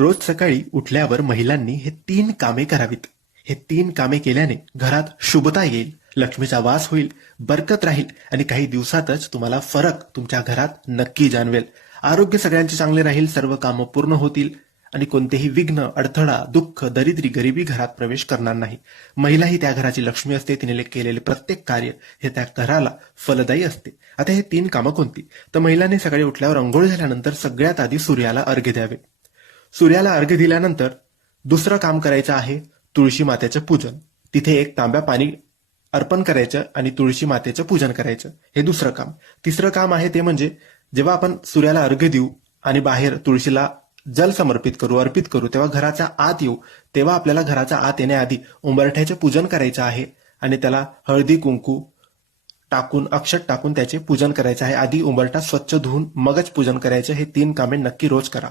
रोज सकाळी उठल्यावर महिलांनी हे 3 कामे करावीत. हे 3 कामे केल्याने घरात शुभता येईल, लक्ष्मीचा वास होईल, बरकत राहील आणि काही दिवसातच तुम्हाला फरक तुमच्या घरात नक्की जाणवेल. आरोग्य सगळ्यांचे चांगले राहील, सर्व कामं पूर्ण होतील आणि कोणतेही विघ्न, अडथळा, दुःख, दरिद्री, गरिबी घरात प्रवेश करणार नाही. महिला ही त्या घराची लक्ष्मी असते. तिने केलेले प्रत्येक कार्य हे त्या घराला फलदायी असते. आता हे 3 कामं कोणती? तर महिलांनी सकाळी उठल्यावर अंघोळ झाल्यानंतर सगळ्यात आधी सूर्याला अर्घ्य द्यावे. सूर्याला अर्घ्य दिल्यानंतर दुसरं काम करायचं आहे तुळशी मातेचं पूजन. तिथे 1 तांब्या पाणी अर्पण करायचं आणि तुळशी मातेचं पूजन करायचं. हे दुसरं काम. तिसरं काम आहे ते म्हणजे जेव्हा आपण सूर्याला अर्घ्य देऊ आणि बाहेर तुळशीला जल समर्पित करू, अर्पित करू, तेव्हा घराच्या आत येऊ, तेव्हा आपल्याला घराच्या आत येण्याआधी उंबरठ्याचे पूजन करायचं आहे आणि त्याला हळदी कुंकू टाकून, अक्षत टाकून त्याचे पूजन करायचे आहे. आधी उंबरठा स्वच्छ धुवून मगच पूजन करायचं. हे 3 कामे नक्की रोज करा.